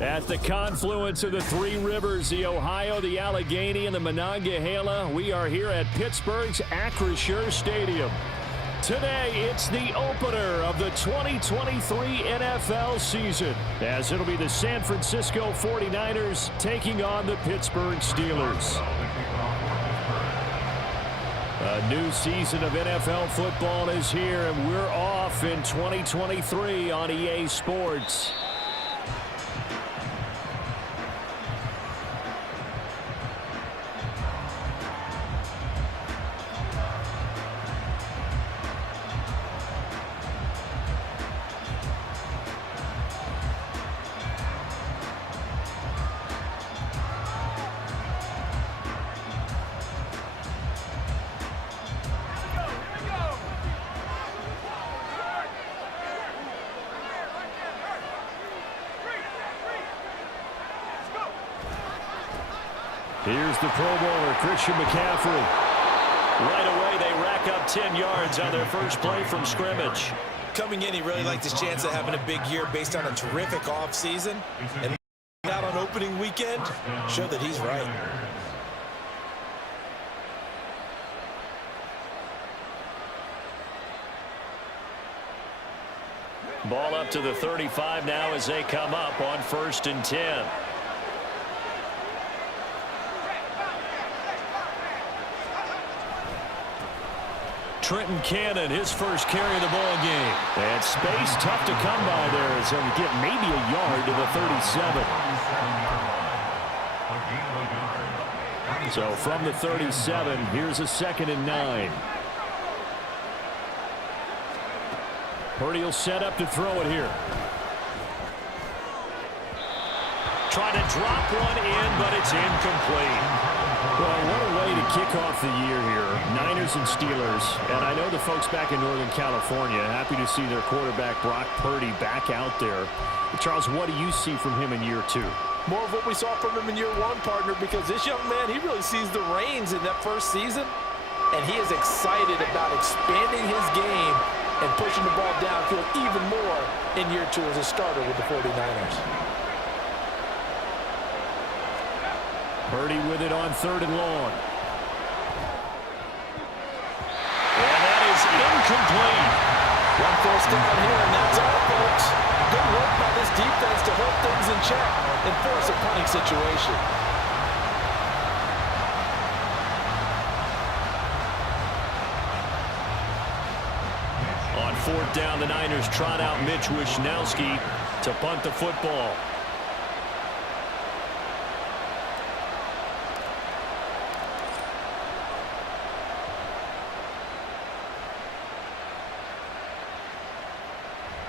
At the confluence of the three rivers, the Ohio, the Allegheny, and the Monongahela, we are here at Pittsburgh's Acrisure Stadium. Today, it's the opener of the 2023 NFL season, as it'll be the San Francisco 49ers taking on the Pittsburgh Steelers. A new season of NFL football is here, and we're off in 2023 on EA Sports. Here's the Pro Bowler, Christian McCaffrey. Right away, they rack up 10 yards on their first play from scrimmage. Coming in, he really liked his chance of having a big year based on a terrific offseason. And out on opening weekend, showed that he's right. Ball up to the 35 now as they come up on 1st and 10. Trenton Cannon, his first carry of the ball game. And space tough to come by there as he'll get maybe a yard to the 37. So from the 37, here's a 2nd and 9. Purdy will set up to throw it here. Trying to drop one in, but it's incomplete. Well, what a way to kick off the year here. Niners and Steelers. And I know the folks back in Northern California happy to see their quarterback Brock Purdy back out there. But Charles, what do you see from him in year 2? More of what we saw from him in year 1, partner, because this young man, he really sees the reins in that first season. And he is excited about expanding his game and pushing the ball downfield even more in year 2 as a starter with the 49ers. Purdy with it on 3rd and long. And that is incomplete. One first down here, and that's all, folks. Good work by this defense to hold things in check and force a punting situation. On 4th down, the Niners trot out Mitch Wishnowsky to punt the football.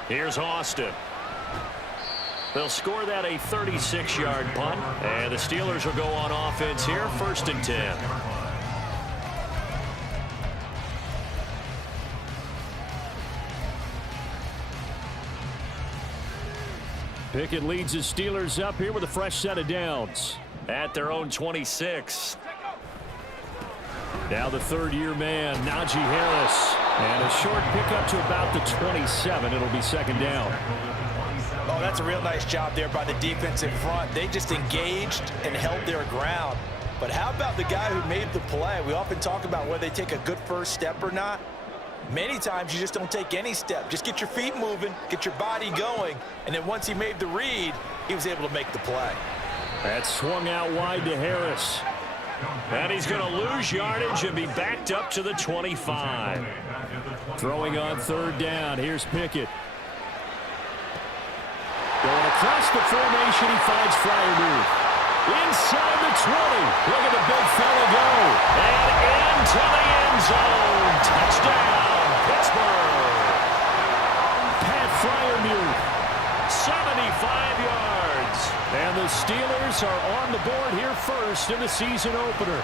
Here's Austin. They'll score that a 36-yard punt, and the Steelers will go on offense here, 1st and 10. Pickett leads the Steelers up here with a fresh set of downs at their own 26. Now the 3rd-year man, Najee Harris. And a short pickup to about the 27. It'll be 2nd down. Oh, that's a real nice job there by the defense in front. They just engaged and held their ground. But how about the guy who made the play? We often talk about whether they take a good first step or not. Many times you just don't take any step. Just get your feet moving, get your body going, and then once he made the read, he was able to make the play. That swung out wide to Harris. And he's going to lose yardage and be backed up to the 25. Throwing on 3rd down. Here's Pickett. Going across the formation, he finds Freiermuth. Inside the 20. Look at the big fella go. And into the end zone. Touchdown, Pittsburgh. Pat Freiermuth, 75 yards. And the Steelers are on the board here first in the season opener.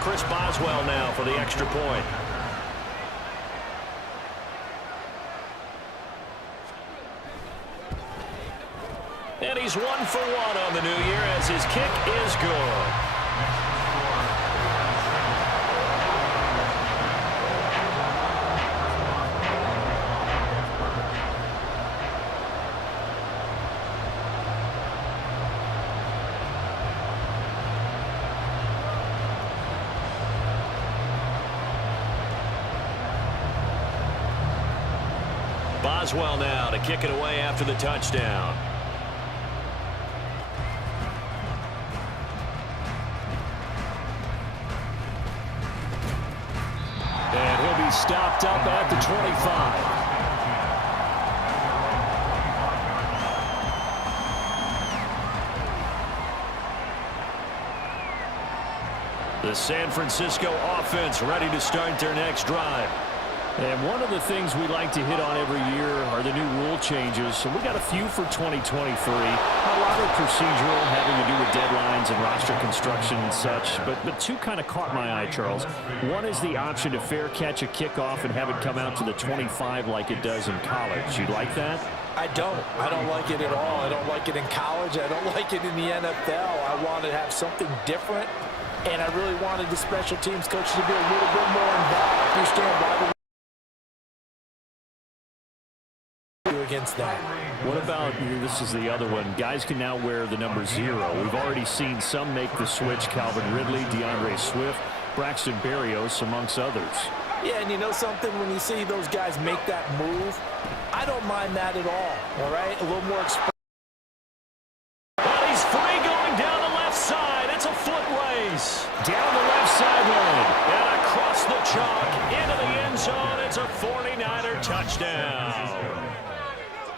Chris Boswell now for the extra point. And he's 1 for 1 on the new year as his kick is good. Boswell now to kick it away after the touchdown. And he'll be stopped up at the 25. The San Francisco offense ready to start their next drive. And one of the things we like to hit on every year are the new rule changes. So we got a few for 2023. A lot of procedural, having to do with deadlines and roster construction and such. But two kind of caught my eye, Charles. One is the option to fair catch a kickoff and have it come out to the 25 like it does in college. You like that? I don't like it at all. I don't like it in college. I don't like it in the NFL. I want to have something different. And I really wanted the special teams coach to be a little bit more involved. Understand why against that. What about, this is the other one, guys can now wear the number 0. We've already seen some make the switch. Calvin Ridley, DeAndre Swift, Braxton Berrios, amongst others. Yeah, and you know something? When you see those guys make that move, I don't mind that at all right? A little more exposure. But he's free going down the left side. It's a foot race. Down the left sideline. And across the chalk into the end zone. It's a 49er touchdown.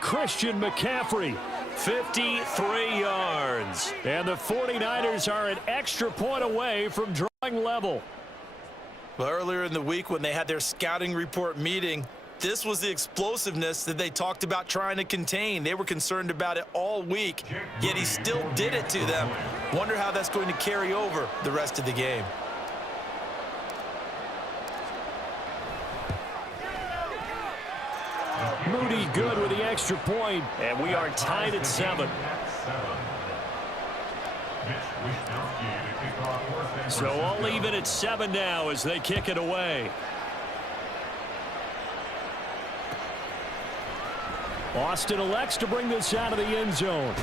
Christian McCaffrey, 53 yards. And the 49ers are an extra point away from drawing level. Well, earlier in the week when they had their scouting report meeting, this was the explosiveness that they talked about trying to contain. They were concerned about it all week, yet he still did it to them. Wonder how that's going to carry over the rest of the game. Moody good with the extra point, and we are tied at 7. So I'll leave it at 7 now as they kick it away. Austin elects to bring this out of the end zone.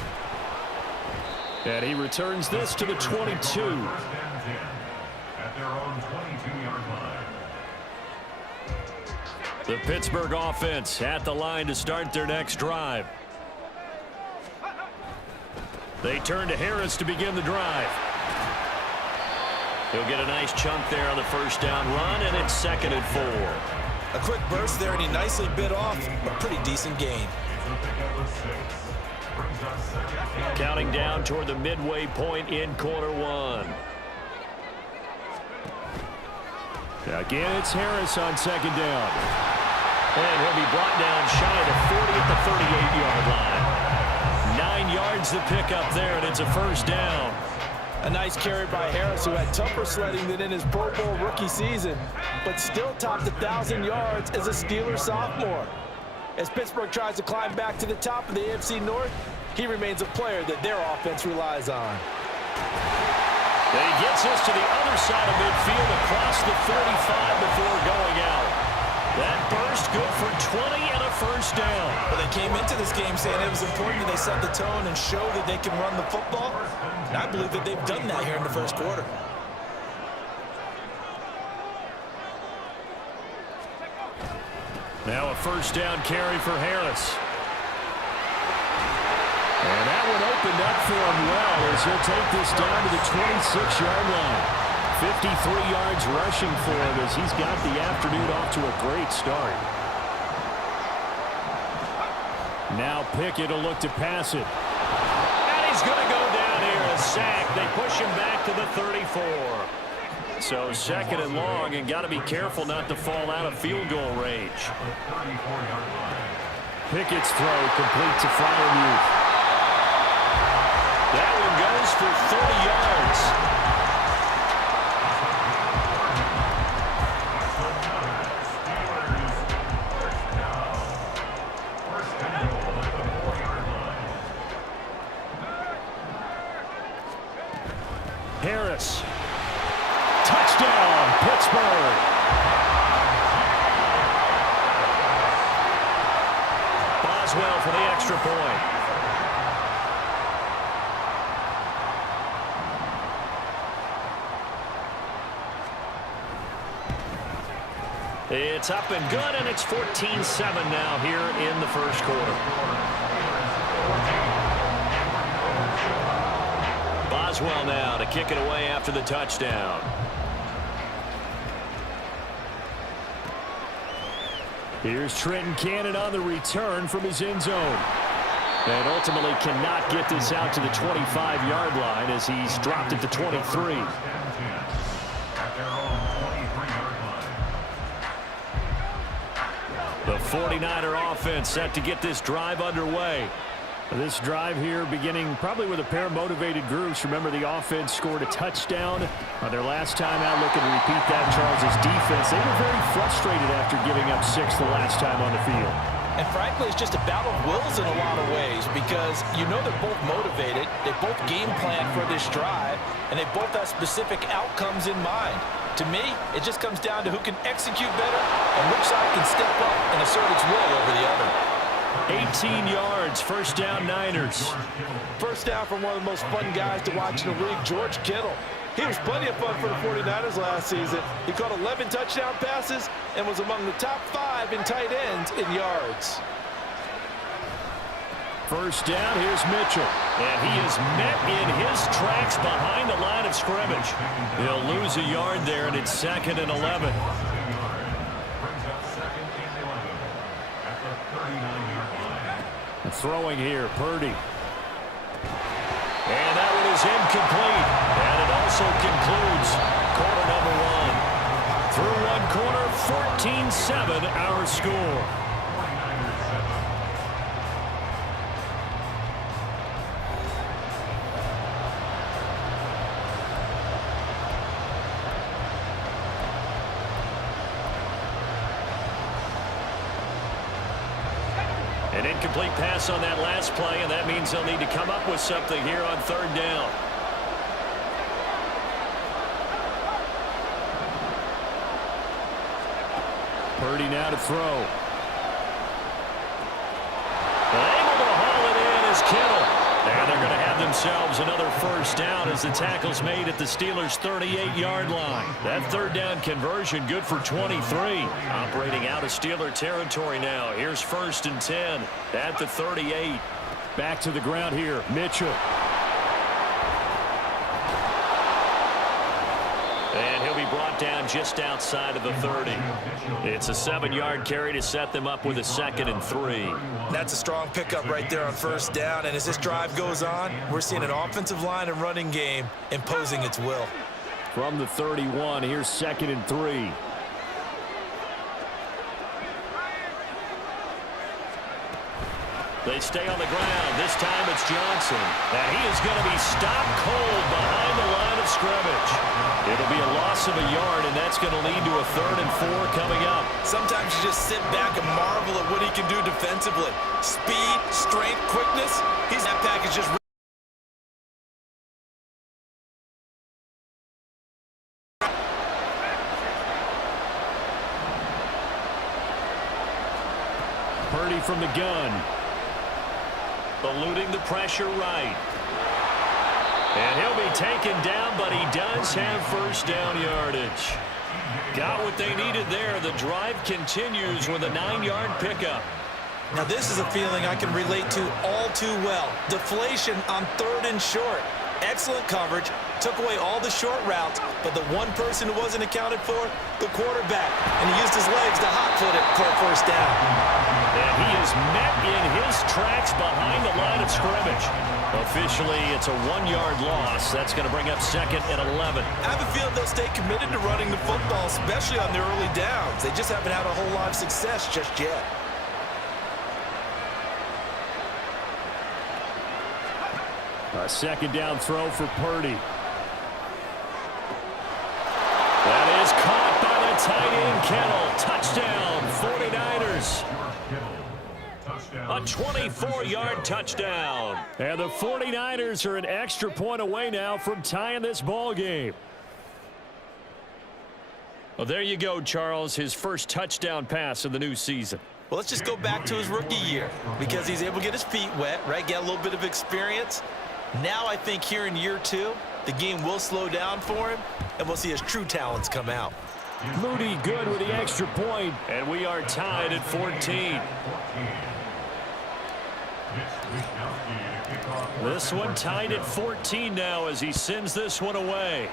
And he returns this to the 22. At their own 22-yard line. The Pittsburgh offense at the line to start their next drive. They turn to Harris to begin the drive. He'll get a nice chunk there on the first down run, and it's 2nd and 4. A quick burst there, and he nicely bit off a pretty decent gain. Counting down toward the midway point in quarter 1. Again, it's Harris on 2nd down. And he'll be brought down shy of the 40 at the 38-yard line. 9 yards to pick up there, and it's a first down. A nice carry by Harris, who had tougher sledding than in his Pro Bowl rookie season, but still topped 1,000 yards as a Steeler sophomore. As Pittsburgh tries to climb back to the top of the AFC North, he remains a player that their offense relies on. And he gets us to the other side of midfield across the 35 before going out. That burst good for 20 and a first down. Well, they came into this game saying it was important that they set the tone and show that they can run the football. And I believe that they've done that here in the first quarter. Now a first down carry for Harris. And that one opened up for him well as he'll take this down to the 26-yard line. 53 yards rushing for him as he's got the afternoon off to a great start. Now Pickett will look to pass it. And he's going to go down here, a sack. They push him back to the 34. So 2nd and long, and got to be careful not to fall out of field goal range. Pickett's throw complete to Freiermuth. That one goes for 30 yards. Harris. Touchdown, Pittsburgh. Boswell for the extra point. It's up and good, and it's 14-7 now here in the first quarter. Boswell now to kick it away after the touchdown. Here's Trenton Cannon on the return from his end zone. And ultimately cannot get this out to the 25-yard line as he's dropped it to 23. The 49er offense set to get this drive underway. This drive here beginning probably with a pair of motivated groups. Remember, the offense scored a touchdown on their last time out. Looking to repeat that. Charles' defense, they were very frustrated after giving up 6 the last time on the field. And frankly, it's just a battle of wills in a lot of ways because you know they're both motivated. They both game plan for this drive, and they both have specific outcomes in mind. To me, it just comes down to who can execute better and which side can step up and assert its will over the other. 18 yards, first down Niners. First down from one of the most fun guys to watch in the league, George Kittle. He was plenty of fun for the 49ers last season. He caught 11 touchdown passes and was among the top 5 in tight ends in yards. First down, here's Mitchell. And he is met in his tracks behind the line of scrimmage. He'll lose a yard there, and it's 2nd and 11. Throwing here, Purdy. And that one is incomplete. And it also concludes quarter number 1. Through one quarter, 14-7 our score. An incomplete pass on that last play, and that means they'll need to come up with something here on 3rd down. Purdy now to throw. Able to haul it in is Kittle. And they're going to have themselves another first down as the tackle's made at the Steelers' 38-yard line. That 3rd down conversion good for 23. Operating out of Steeler territory now. Here's 1st and 10 at the 38. Back to the ground here, Mitchell. And he'll be brought down just outside of the 30. It's a 7-yard carry to set them up with a 2nd and 3. That's a strong pickup right there on first down. And as this drive goes on, we're seeing an offensive line and running game imposing its will. From the 31, here's 2nd and 3. They stay on the ground. This time it's Johnson. And he is going to be stopped cold behind the line of scrimmage. It'll be a loss of a yard, and that's going to lead to a 3rd and 4 coming up. Sometimes you just sit back and marvel at what he can do defensively. Speed, strength, quickness. That package just... Purdy from the gun. Eluding the pressure right. And he'll be taken down, but he does have first down yardage. Got what they needed there. The drive continues with a 9-yard pickup. Now this is a feeling I can relate to all too well. Deflation on 3rd and short. Excellent coverage. Took away all the short routes, but the one person who wasn't accounted for, the quarterback. And he used his legs to hot-foot it for a first down. And he is met in his tracks behind the line of scrimmage. Officially, it's a 1-yard loss. That's going to bring up 2nd and 11. I have a feeling they'll stay committed to running the football, especially on their early downs. They just haven't had a whole lot of success just yet. A 2nd down throw for Purdy. That is caught by the tight end, Kittle. Touchdown, 49ers. A 24-yard touchdown. And the 49ers are an extra point away now from tying this ball game. Well, there you go, Charles. His first touchdown pass of the new season. Well, let's just go back to his rookie year because he's able to get his feet wet, right? Get a little bit of experience. Now I think here in year 2, the game will slow down for him, and we'll see his true talents come out. Moody good with the extra point, and we are tied at 14. This one tied at 14 now as he sends this one away.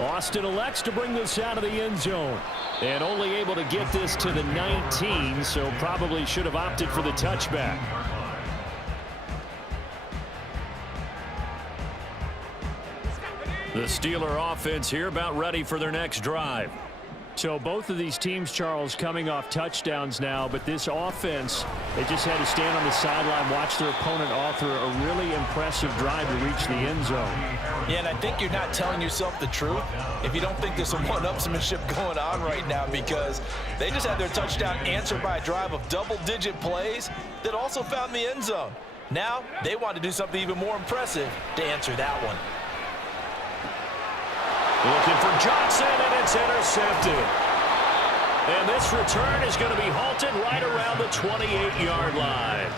Austin elects to bring this out of the end zone. And only able to get this to the 19, so probably should have opted for the touchback. The Steeler offense here about ready for their next drive. So both of these teams, Charles, coming off touchdowns now, but this offense, they just had to stand on the sideline, watch their opponent author a really impressive drive to reach the end zone. Yeah, and I think you're not telling yourself the truth if you don't think there's some one-upsmanship going on right now, because they just had their touchdown answered by a drive of double-digit plays that also found the end zone. Now they want to do something even more impressive to answer that one. Looking for Johnson, and it's intercepted. And this return is going to be halted right around the 28-yard line.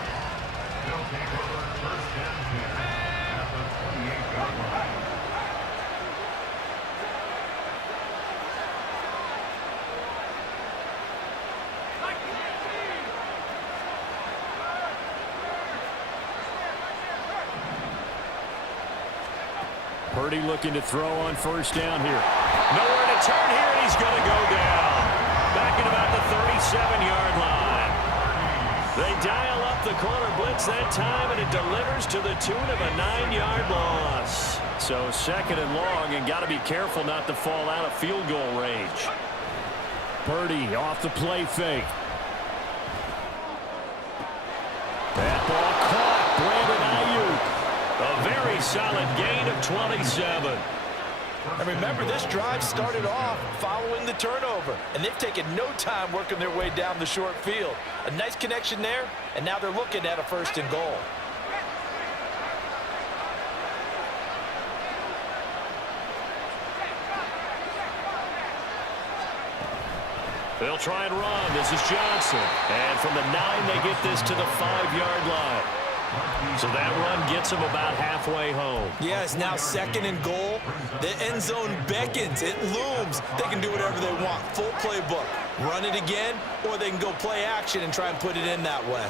Purdy looking to throw on first down here. Nowhere to turn here, and he's going to go down. Back at about the 37-yard line. They dial up the corner blitz that time, and it delivers to the tune of a 9-yard loss. So second and long, and got to be careful not to fall out of field goal range. Purdy off the play fake. That ball caught. Brandon Ayuk. A very solid gain of 27. And remember, this drive started off following the turnover, and they've taken no time working their way down the short field. A nice connection there, and now they're looking at a first and goal. They'll try and run. This is Johnson. And from the 9, they get this to the 5-yard line. So that run gets them about halfway home. Yeah, it's now second and goal. The end zone beckons. It looms. They can do whatever they want. Full playbook. Run it again, or they can go play action and try and put it in that way.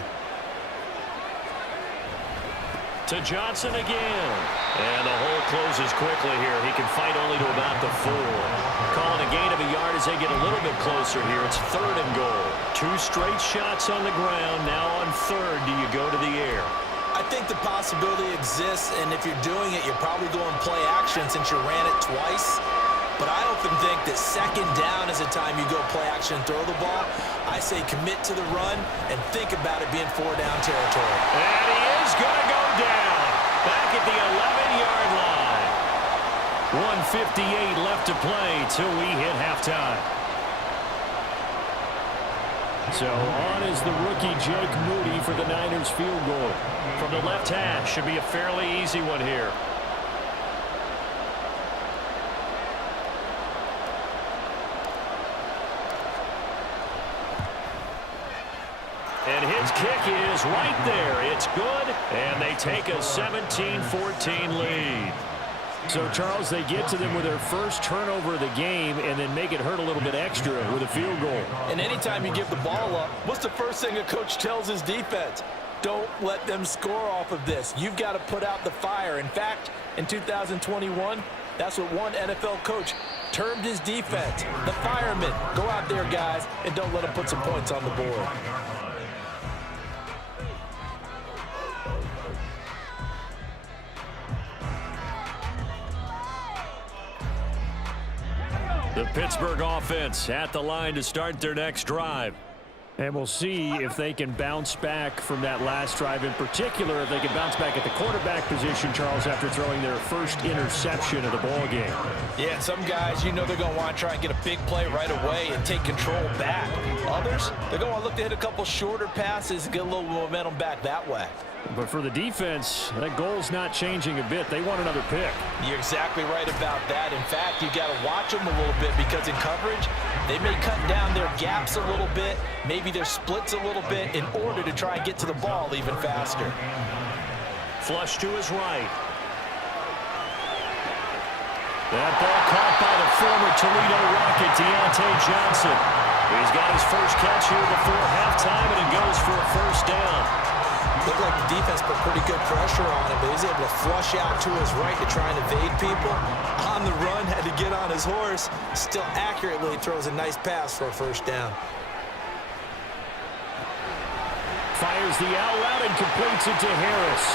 To Johnson again. And the hole closes quickly here. He can fight only to about the 4. Calling a gain of a yard as they get a little bit closer here. It's third and goal. 2 straight shots on the ground. Now on third, do you go to the air? I think the possibility exists, and if you're doing it, you're probably going play action since you ran it twice. But I often think that second down is a time you go play action and throw the ball. I say commit to the run and think about it being 4-down territory. And he is going to go down. Back at the 11-yard line. 1:58 left to play till we hit halftime. So on is the rookie Jake Moody for the Niners field goal. From the left hash, should be a fairly easy one here. And his kick is right there. It's good, and they take a 17-14 lead. So, Charles, they get to them with their first turnover of the game and then make it hurt a little bit extra with a field goal. And anytime you give the ball up, what's the first thing a coach tells his defense? Don't let them score off of this. You've got to put out the fire. In fact, in 2021, that's what one NFL coach termed his defense. The firemen. Go out there, guys, and don't let them put some points on the board. The Pittsburgh offense at the line to start their next drive. And we'll see if they can bounce back from that last drive. In particular, if they can bounce back at the quarterback position, Charles, after throwing their first interception of the ball game. Yeah, and some guys, you know they're going to want to try and get a big play right away and take control back. Others, they're going to look to hit a couple shorter passes and get a little momentum back that way. But for the defense, that goal's not changing a bit. They want another pick. You're exactly right about that. In fact, you got to watch them a little bit because in coverage, they may cut down their gaps a little bit, maybe their splits a little bit in order to try and get to the ball even faster. Flush to his right. That ball caught by the former Toledo Rocket, Deontay Johnson. He's got his first catch here before halftime, and it goes for a first down. Looked like the defense put pretty good pressure on him, but he's able to flush out to his right to try and evade people. On the run, had to get on his horse. Still accurately throws a nice pass for a first down. Fires the out route and completes it to Harris.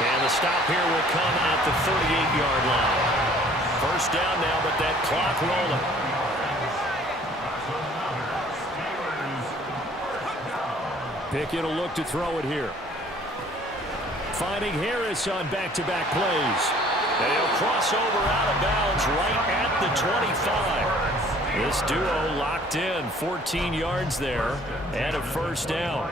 And the stop here will come at the 38-yard line. First down now, but that clock rolling. Pickett will look to throw it here. Finding Harris on back-to-back plays. And he'll cross over out of bounds right at the 25. This duo locked in, 14 yards there, and a first down.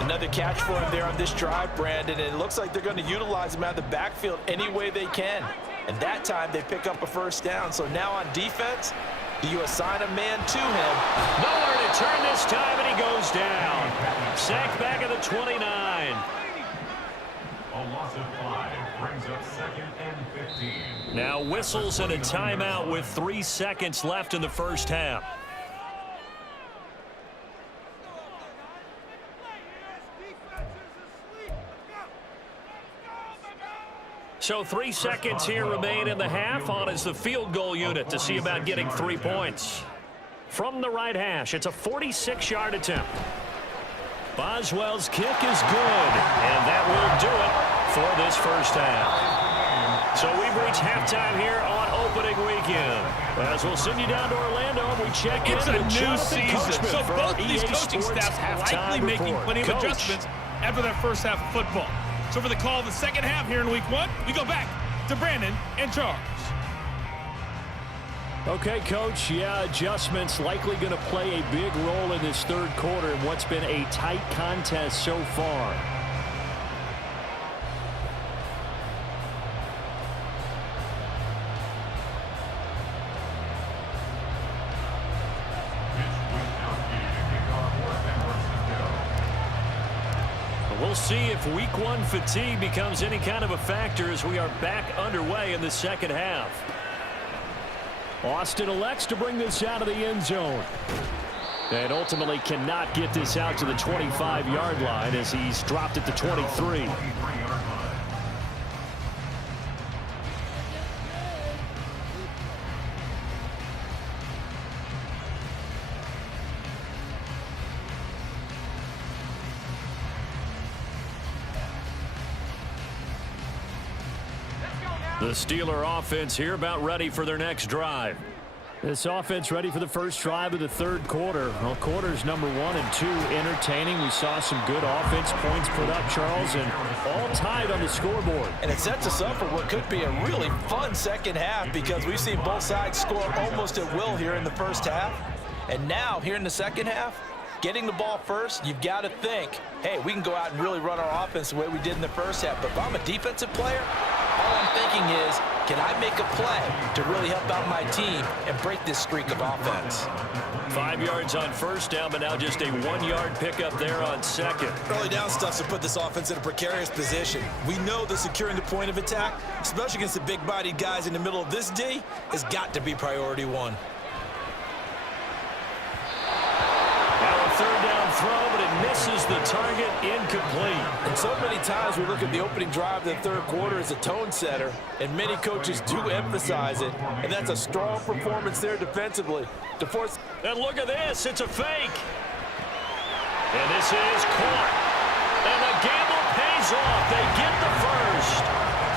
Another catch for him there on this drive, Brandon, and it looks like they're going to utilize him out of the backfield any way they can. And that time they pick up a first down. So now on defense, do you assign a man to him? Nowhere to turn this time, and he goes down. Sacked back at the 29. A loss of 5 brings up 2nd and 15. Now whistles and a timeout with 3 seconds left in the first half. So 3 seconds here remain in the half. On is the field goal unit to see about getting 3 points. From the right hash, it's a 46-yard attempt. Boswell's kick is good, and that will do it for this first half. So we've reached halftime here on opening weekend. As we'll send you down to Orlando, and we check in. It's a new season, so both of these coaching Sports staffs are likely making plenty of adjustments after that first half of football. So for the call of the second half here in week 1, we go back to Brandon and Charles. Okay, Coach, yeah, adjustments likely going to play a big role in this third quarter in what's been a tight contest so far. We'll see if week 1 fatigue becomes any kind of a factor as we are back underway in the second half. Austin elects to bring this out of the end zone. And ultimately cannot get this out to the 25-yard line as he's dropped at the 23. The Steeler offense here about ready for their next drive. This offense ready for the first drive of the third quarter. Well, quarters number 1 and 2 entertaining. We saw some good offense points put up, Charles, and all tied on the scoreboard. And it sets us up for what could be a really fun second half because we've seen both sides score almost at will here in the first half. And now, here in the second half, getting the ball first, you've got to think, hey, we can go out and really run our offense the way we did in the first half. But if I'm a defensive player, all I'm thinking is, can I make a play to really help out my team and break this streak of offense? 5 yards on first down, but now just a 1-yard pickup there on second. Early down stuff to put this offense in a precarious position. We know that securing the point of attack, especially against the big-bodied guys in the middle of this D, has got to be priority 1. Third down throw, but it misses the target, incomplete. And so many times we look at the opening drive of the third quarter as a tone setter, and many coaches do emphasize it, and that's a strong performance there defensively. To force. And look at this, it's a fake. And this is caught. And the gamble pays off. They get the first.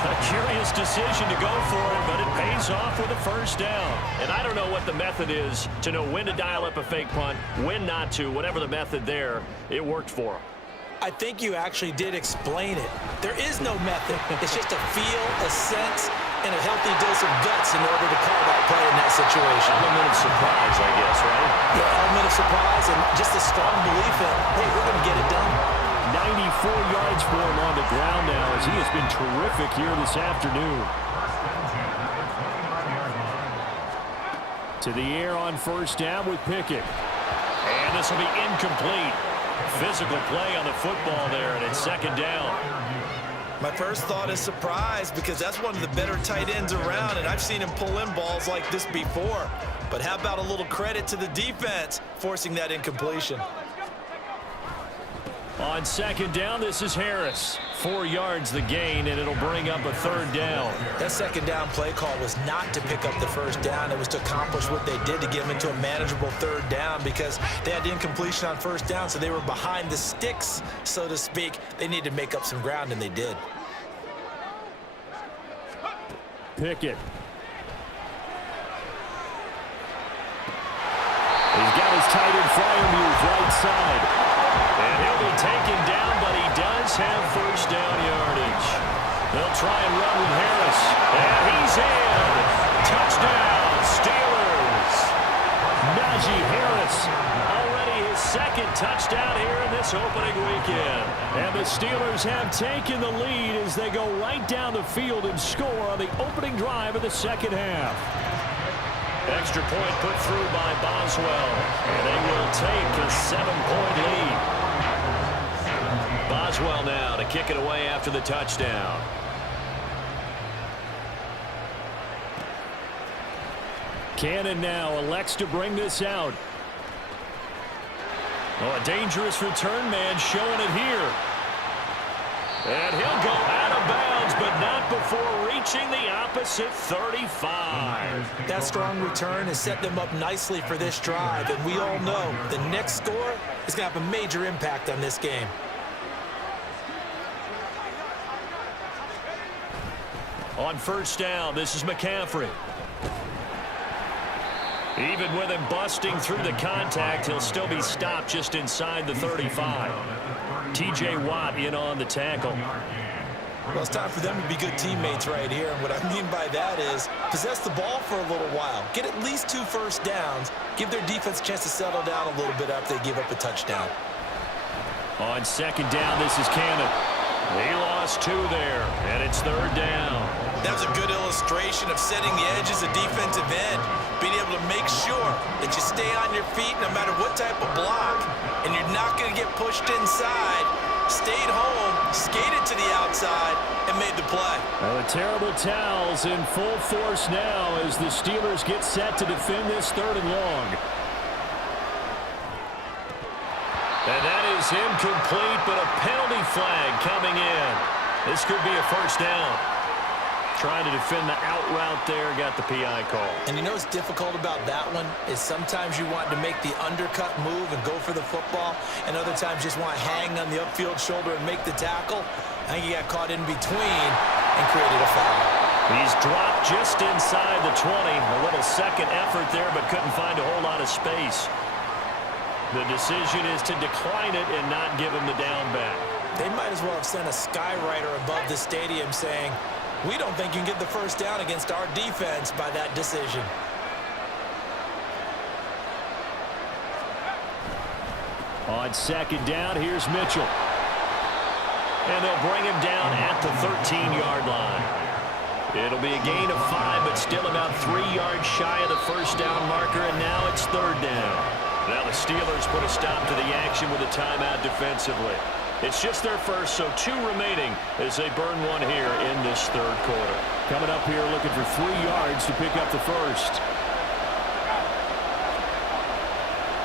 A curious decision to go for it, but it pays off with a first down. And I don't know what the method is to know when to dial up a fake punt, when not to, whatever the method there, it worked for them. I think you actually did explain it. There is no method. It's just a feel, a sense, and a healthy dose of guts in order to call that play in that situation. Element of surprise, I guess, right? Yeah, element of surprise and just a strong belief in, hey, we're going to get it done. 94 yards for him on the ground now as he has been terrific here this afternoon. To the air on first down with Pickett. And this will be incomplete. Physical play on the football there, and it's second down. My first thought is surprise because that's one of the better tight ends around, and I've seen him pull in balls like this before. But how about a little credit to the defense forcing that incompletion? On second down, this is Harris. 4 yards the gain, and it'll bring up a third down. That second down play call was not to pick up the first down. It was to accomplish what they did to get them into a manageable third down because they had the incompletion on first down, so they were behind the sticks, so to speak. They needed to make up some ground, and they did. Pickett. He's got his tight end Fryermuth right side. And he'll be taken down, but he does have first down yardage. They'll try and run with Harris. And he's in. Touchdown, Steelers. Najee Harris, already his second touchdown here in this opening weekend. And the Steelers have taken the lead as they go right down the field and score on the opening drive of the second half. Extra point put through by Boswell, and they will take a 7-point lead. Boswell now to kick it away after the touchdown. Cannon now elects to bring this out. Oh, a dangerous return man showing it here. And he'll go out of bounds, but not before reaching the opposite 35. That strong return has set them up nicely for this drive, and we all know the next score is going to have a major impact on this game. On first down, this is McCaffrey. Even with him busting through the contact, he'll still be stopped just inside the 35. T.J. Watt in on the tackle. Well, it's time for them to be good teammates right here. And what I mean by that is possess the ball for a little while. Get at least 2 first downs. Give their defense a chance to settle down a little bit after they give up a touchdown. On second down, this is Cannon. He lost 2 there, and it's third down. That was a good illustration of setting the edge as a defensive end, being able to make sure that you stay on your feet no matter what type of block, and you're not going to get pushed inside. Stayed home, skated to the outside, and made the play. Well, the terrible towels in full force now as the Steelers get set to defend this third and long. And that is incomplete, but a penalty flag coming in. This could be a first down. Trying to defend the out route there, got the PI call. And you know what's difficult about that one is sometimes you want to make the undercut move and go for the football, and other times just want to hang on the upfield shoulder and make the tackle. I think he got caught in between and created a foul. He's dropped just inside the 20. A little second effort there, but couldn't find a whole lot of space. The decision is to decline it and not give him the down back. They might as well have sent a skywriter above the stadium saying, we don't think you can get the first down against our defense by that decision. On second down, here's Mitchell. And they'll bring him down at the 13-yard line. It'll be a gain of 5, but still about 3 yards shy of the first down marker, and now it's third down. Now the Steelers put a stop to the action with a timeout defensively. It's just their first, so 2 remaining as they burn one here in this third quarter. Coming up here looking for 3 yards to pick up the first.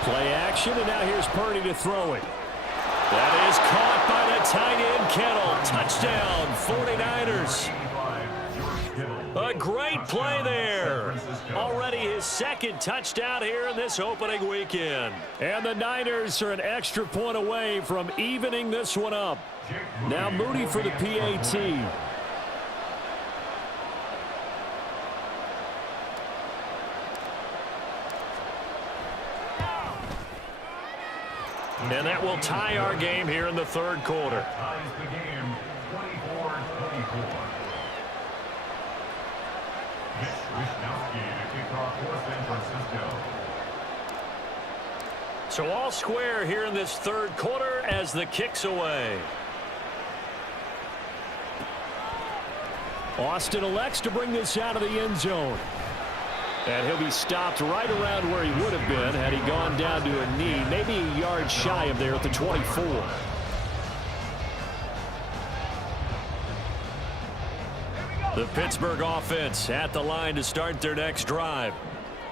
Play action, and now here's Purdy to throw it. That is caught by the tight end Kittle. Touchdown, 49ers. A great play there. Already his second touchdown here in this opening weekend. And the Niners are an extra point away from evening this one up. Now Moody for the PAT. And that will tie our game here in the third quarter. Ties the game 24-24. Mitch Wishnowsky to kick off for San Francisco. So all square here in this third quarter as the kick's away. Austin elects to bring this out of the end zone. And he'll be stopped right around where he would have been had he gone down to a knee, maybe a yard shy of there at the 24. The Pittsburgh offense at the line to start their next drive.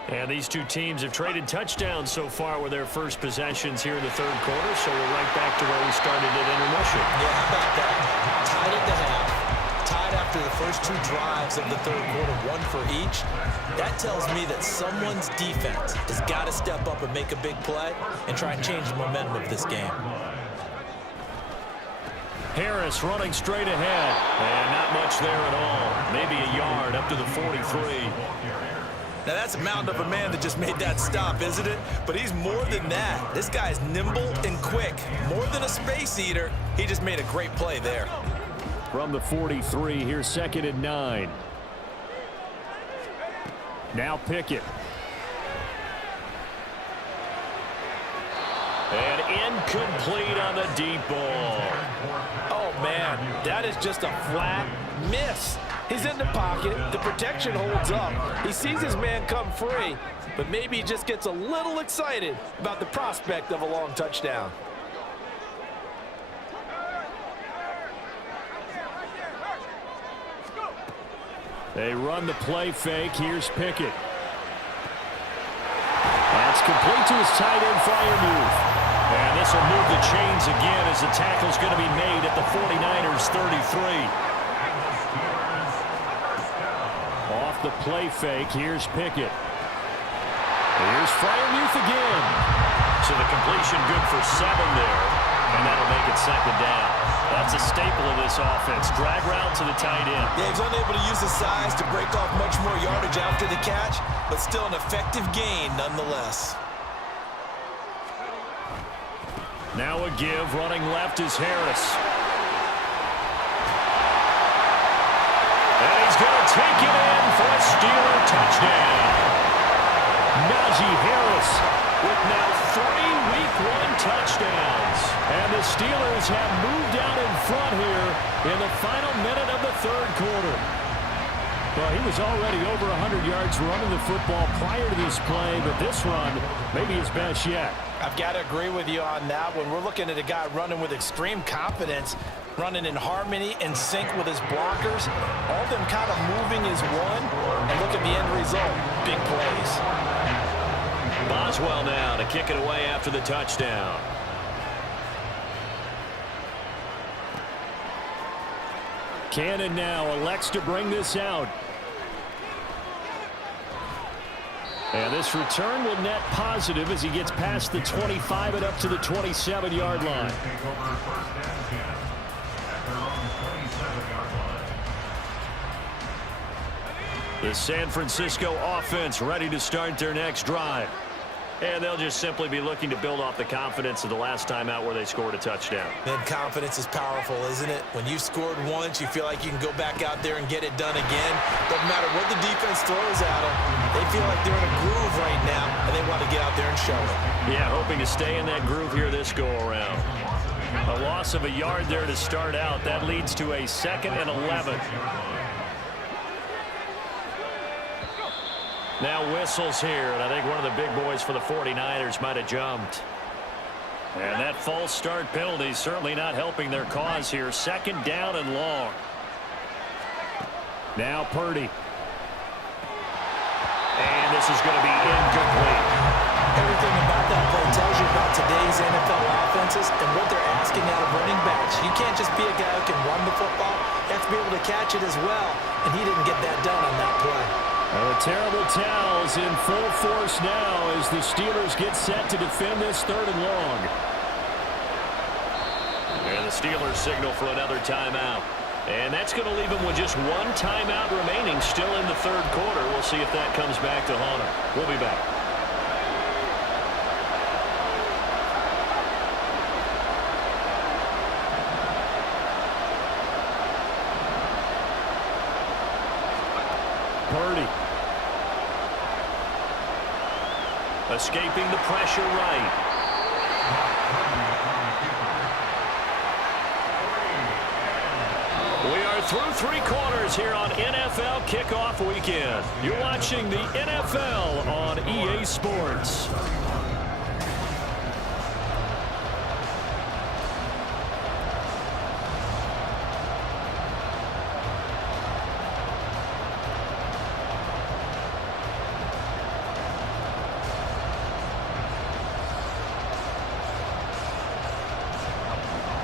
And these two teams have traded touchdowns so far with their first possessions here in the third quarter, so we're right back to where we started at intermission. Yeah, how about that? Tied at the half, tied after the first two drives of the third quarter, one for each. That tells me that someone's defense has got to step up and make a big play and try and change the momentum of this game. Harris running straight ahead, and not much there at all. Maybe a yard up to the 43. Now, that's a mountain of a man that just made that stop, isn't it? But he's more than that. This guy's nimble and quick. More than a space eater, he just made a great play there. From the 43, here's 2nd and 9. Now Pickett. And incomplete on the deep ball. Oh, man, that is just a flat miss. He's in the pocket. The protection holds up. He sees his man come free, but maybe he just gets a little excited about the prospect of a long touchdown. They run the play fake. Here's Pickett. That's complete to his tight end, Freiermuth. And this will move the chains again as the tackle's going to be made at the 49ers 33. Off the play fake, here's Pickett. Here's Freiermuth again. So the completion good for 7 there, and that'll make it 2nd down. That's a staple of this offense. Drag route to the tight end. Yeah, he's unable to use his size to break off much more yardage after the catch, but still an effective gain nonetheless. Now a give. Running left is Harris. And he's going to take it in for a Steeler touchdown. Najee Harris with now 3 Week 1 touchdowns. And the Steelers have moved out in front here in the final minute of the third quarter. Well, he was already over 100 yards running the football prior to this play, but this run may be his best yet. I've got to agree with you on that one. We're looking at a guy running with extreme confidence, running in harmony and sync with his blockers. All of them kind of moving as one. And look at the end result. Big plays. Boswell now to kick it away after the touchdown. Cannon now elects to bring this out. And this return will net positive as he gets past the 25 and up to the 27-yard line. The San Francisco offense ready to start their next drive. And they'll just simply be looking to build off the confidence of the last time out where they scored a touchdown. Then confidence is powerful, isn't it? When you've scored once, you feel like you can go back out there and get it done again. Doesn't matter what the defense throws at them. They feel like they're in a groove right now, and they want to get out there and show it. Yeah, hoping to stay in that groove here this go-around. A loss of a yard there to start out. That leads to a 2nd and 11. Now whistles here, and I think one of the big boys for the 49ers might have jumped. And that false start penalty certainly not helping their cause here. 2nd down and long. Now Purdy. And this is going to be incomplete. Everything about that play tells you about today's NFL offenses and what they're asking out of running backs. You can't just be a guy who can run the football. You have to be able to catch it as well, and he didn't get that done on that play. The terrible towels in full force now as the Steelers get set to defend this 3rd and long. And the Steelers signal for another timeout. And that's going to leave them with just 1 timeout remaining still in the third quarter. We'll see if that comes back to haunt them. We'll be back. Purdy. Escaping the pressure right. We are through 3 quarters here on NFL Kickoff Weekend. You're watching the NFL on EA Sports.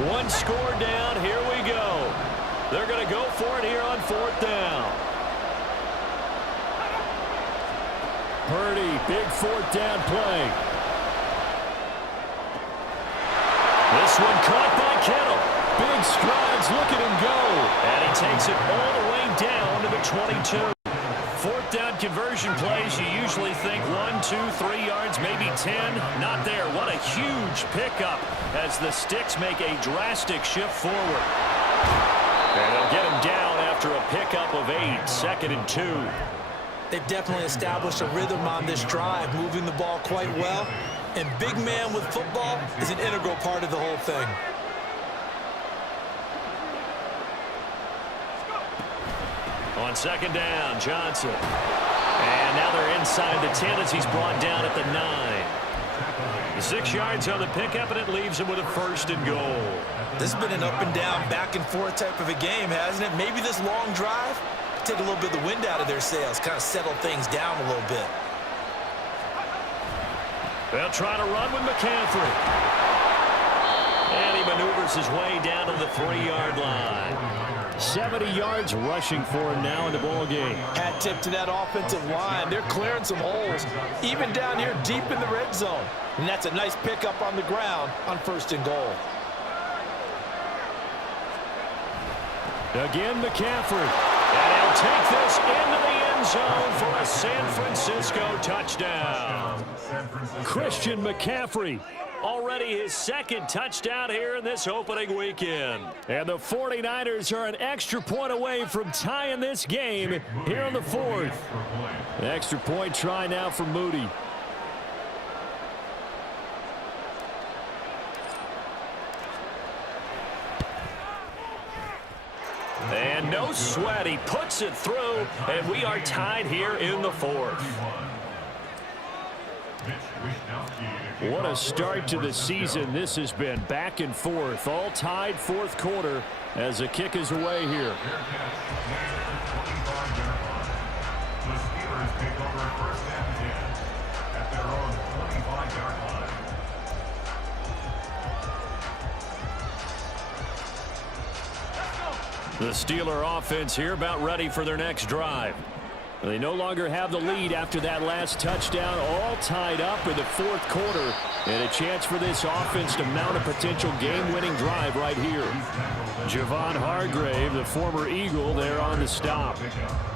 One score down. Here we go. They're going to go for it here on fourth down. Purdy, big fourth down play. This one caught by Kittle. Big strides, look at him go. And he takes it all the way down to the 22. Fourth down conversion plays, you usually think 1, 2, 3 yards, maybe 10. Not there. What a huge pickup as the Sticks make a drastic shift forward. And they'll get him down after a pickup of 8, 2nd and 2. They've definitely established a rhythm on this drive, moving the ball quite well. And big man with football is an integral part of the whole thing. On second down, Johnson. And now they're inside the 10 as he's brought down at the 9. The 6 yards on the pickup, and it leaves him with a 1st and goal. This has been an up and down, back and forth type of a game, hasn't it? Maybe this long drive take a little bit of the wind out of their sails, kind of settle things down a little bit. They'll try to run with McCaffrey. And he maneuvers his way down to the 3-yard line. 70 yards rushing for him now in the ball game. Hat tip to that offensive line. They're clearing some holes, even down here deep in the red zone. And that's a nice pickup on the ground on 1st and goal. Again, McCaffrey. And he'll take this into the end zone for a San Francisco touchdown. Christian McCaffrey. Already his 2nd touchdown here in this opening weekend. And the 49ers are an extra point away from tying this game here in the 4th. An extra point try now for Moody. And no sweat. He puts it through, and we are tied here in the 4th. What a start to the season this has been. Back and forth, all tied 4th quarter as the kick is away here. The Steelers take over 1st and 10 at their own 25-yard line. The Steeler offense here about ready for their next drive. They no longer have the lead after that last touchdown, all tied up in the 4th quarter, and a chance for this offense to mount a potential game-winning drive right here. Javon Hargrave, the former Eagle, there on the stop.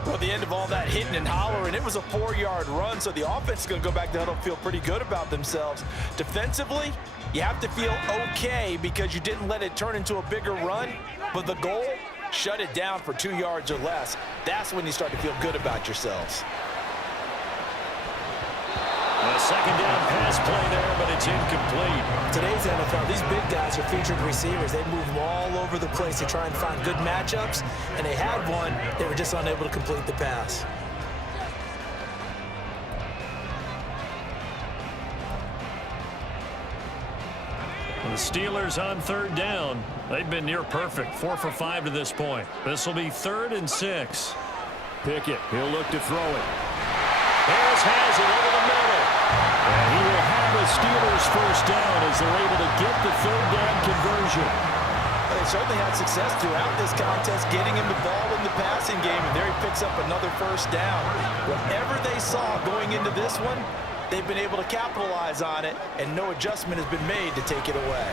Well, at the end of all that hitting and hollering, it was a 4-yard run, so the offense is going to go back to huddle and feel pretty good about themselves. Defensively, you have to feel okay because you didn't let it turn into a bigger run, but the goal, shut it down for 2 yards or less. That's when you start to feel good about yourselves. A 2nd down pass play there, but it's incomplete. Today's NFL, these big guys are featured receivers. They move them all over the place to try and find good matchups, and they had one. They were just unable to complete the pass. The Steelers on 3rd down. They've been near perfect, 4 for 5 to this point. This will be 3rd and 6. Pickett, he'll look to throw it. Harris has it over the middle. And he will have the Steelers 1st down as they're able to get the 3rd down conversion. They certainly had success throughout this contest, getting him the ball in the passing game, and there he picks up another 1st down. Whatever they saw going into this one, they've been able to capitalize on it, and no adjustment has been made to take it away.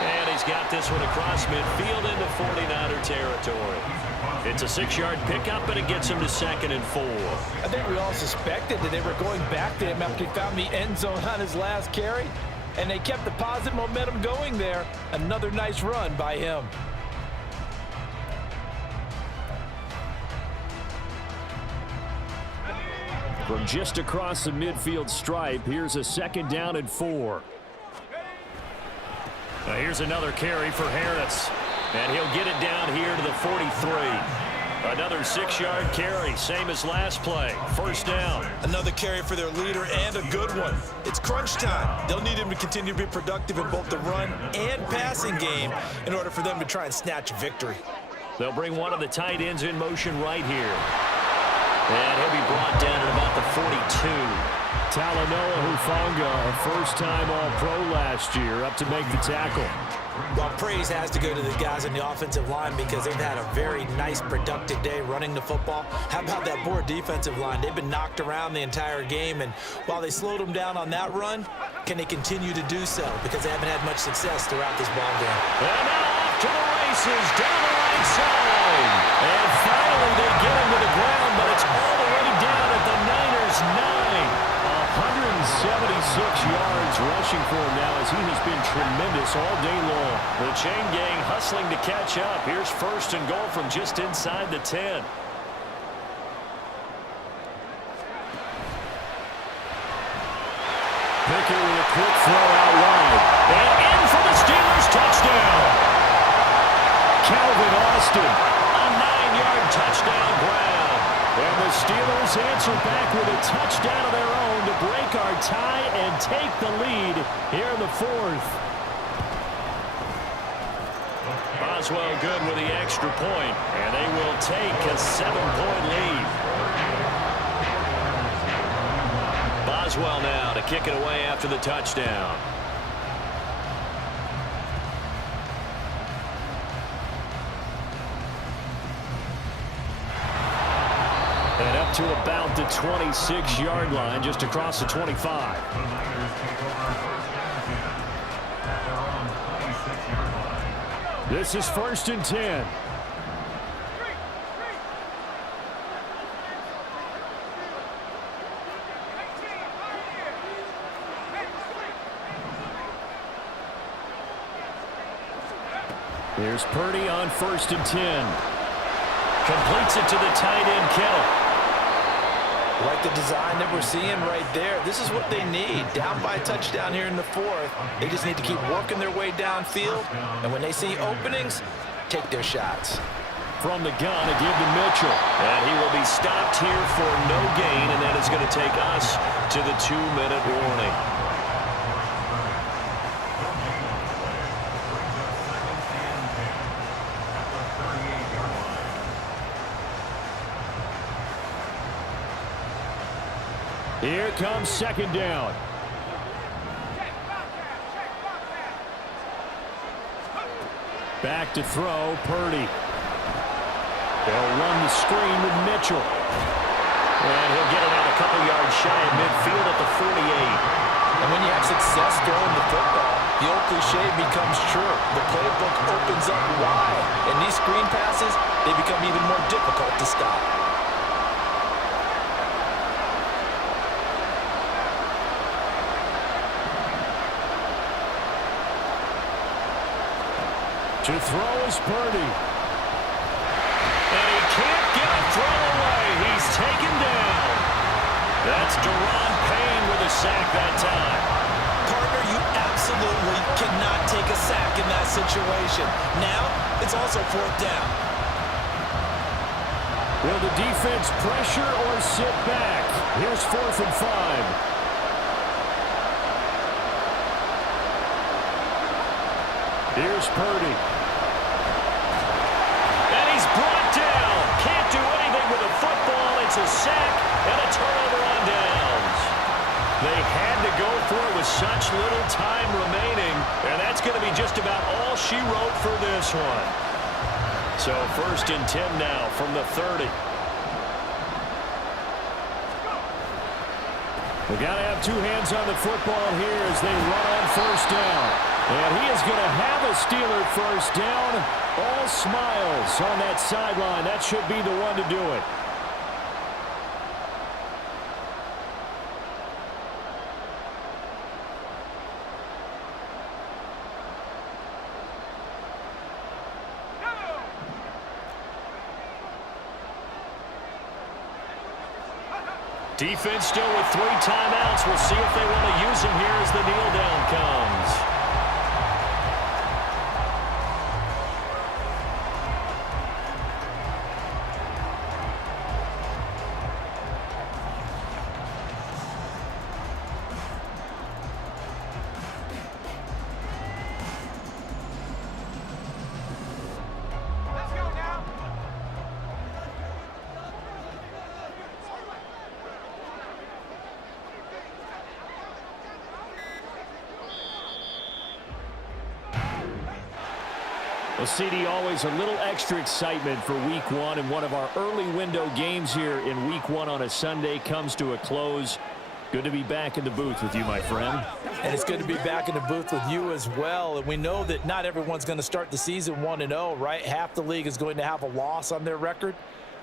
And he's got this one across midfield into 49er territory. It's a 6-yard pickup, and it gets him to 2nd and 4. I think we all suspected that they were going back to him after he found the end zone on his last carry, and they kept the positive momentum going there. Another nice run by him. From just across the midfield stripe, here's a 2nd down and 4. Now here's another carry for Harris, and he'll get it down here to the 43. Another 6-yard carry, same as last play. 1st down. Another carry for their leader, and a good one. It's crunch time. They'll need him to continue to be productive in both the run and passing game in order for them to try and snatch victory. They'll bring one of the tight ends in motion right here. And he'll be brought down at about the 42. Talanoa Hufanga, a first-time All-Pro last year, up to make the tackle. Well, praise has to go to the guys on the offensive line because they've had a very nice, productive day running the football. How about that poor defensive line? They've been knocked around the entire game, and while they slowed them down on that run, can they continue to do so? Because they haven't had much success throughout this ball game. And now off to the races, down the right side. And finally they get him to the ground, but it's all the way down at the Niners' 9. 176 yards rushing for him now as he has been tremendous all day long. The chain gang hustling to catch up. Here's first and goal from just inside the 10. Pickett with a quick throw out wide. And in for the Steelers touchdown. Calvin Austin. A 9-yard touchdown grab. And the Steelers answer back with a touchdown of their own to break our tie and take the lead here in the fourth. Boswell good with the extra point, and they will take a 7-point lead. Boswell now to kick it away after the touchdown. And up to about the 26-yard line, just across the 25. The Niners take over first and 10 at their own 26-yard line. This is first and 10. Here's Purdy on first and 10. Completes it to the tight end, Kittle. Like the design that we're seeing right there. This is what they need. Down by a touchdown here in the fourth. They just need to keep working their way downfield. And when they see openings, take their shots. From the gun, a give to Mitchell. And he will be stopped here for no gain, and that is going to take us to the 2-minute warning. Here comes second down. Back to throw, Purdy. They'll run the screen with Mitchell. And he'll get it out a couple yards shy of midfield at the 48. And when you have success throwing the football, the old cliche becomes true. The playbook opens up wide. And these screen passes, they become even more difficult to stop. To throw is Purdy. And he can't get a throw away. He's taken down. That's Deron Payne with a sack that time. Partner, you absolutely cannot take a sack in that situation. Now, it's also fourth down. Will the defense pressure or sit back? Here's 4th and 5. Here's Purdy. And he's brought down. Can't do anything with the football. It's a sack and a turnover on downs. They had to go for it with such little time remaining, and that's going to be just about all she wrote for this one. So first and 10 now from the 30. We got to have two hands on the football here as they run on first down. And he is going to have a Steeler first down. All smiles on that sideline. That should be the one to do it. Defense still with 3 timeouts. We'll see if they want to use them here as the kneel down comes. Well, CD, always a little extra excitement for week one, and one of our early window games here in week one on a Sunday comes to a close. Good to be back in the booth with you, my friend. And it's good to be back in the booth with you as well. And we know that not everyone's going to start the season 1-0, right? Half the league is going to have a loss on their record,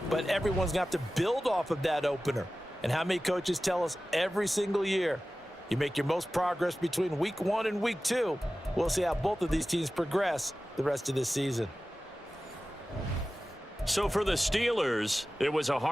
but everyone's going to have to build off of that opener. And how many coaches tell us every single year, you make your most progress between week one and week two. We'll see how both of these teams progress the rest of this season. So for the Steelers, it was a hard